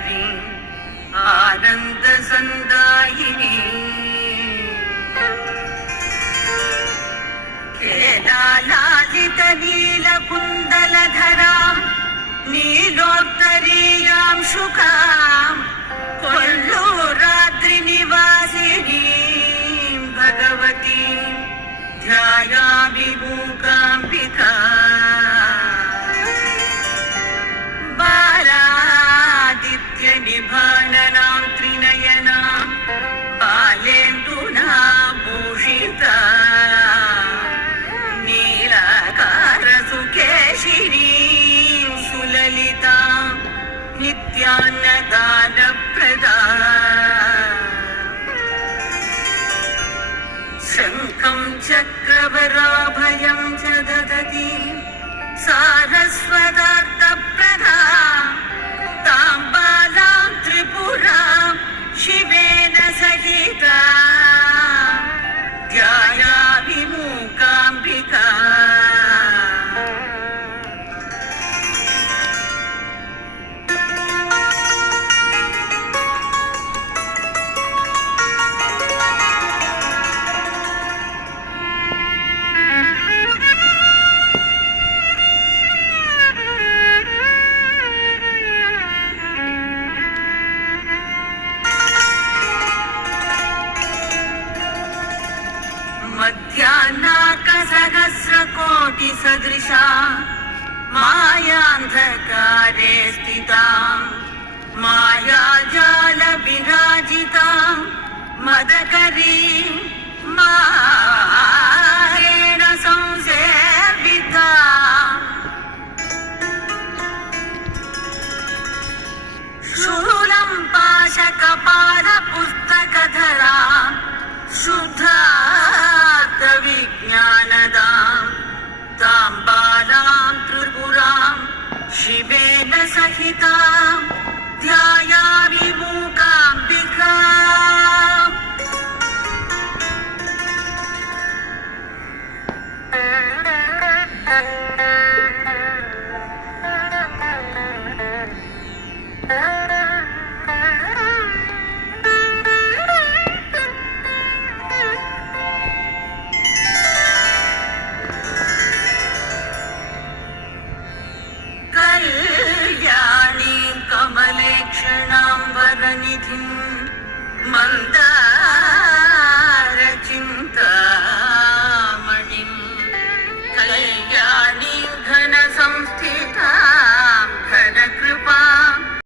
ईश्वरी आनन्दसन्दायिनी केदालालितनीलकुन्दलधरां नीलोत्तरीयां शुकां कोल्लूरात्रिनिवासिनीं भगवतीं ध्यायामि मूकाम्बिका बालादित्यनिभाननां त्रिनयनां बालेन्दुना भूषिता नीलाकारसुकेशिनीं सुललितां नित्यान्नदानप्रदा शङ्खं चक्रवराभयं च ददति सारस्वतार्थप्रदा तां बालां त्रिपुरां शिवेन सहिता ध्यायामि मूकाम्बिका मध्याह्नाकसहस्रकोटिसदृशा मायान्धकारे स्थितां मायाजालविराजितां मदकरीं मारेण संसेवितां शूलं पाशकपालपुस्तकधरां शुद्धार्थविज्ञानदां तां बालां त्रिपुरां शिवेन सहितां ध्यायामि मूकाम्बिका कल्याणीं कमलेक्षणां वरनिधिं मन्दा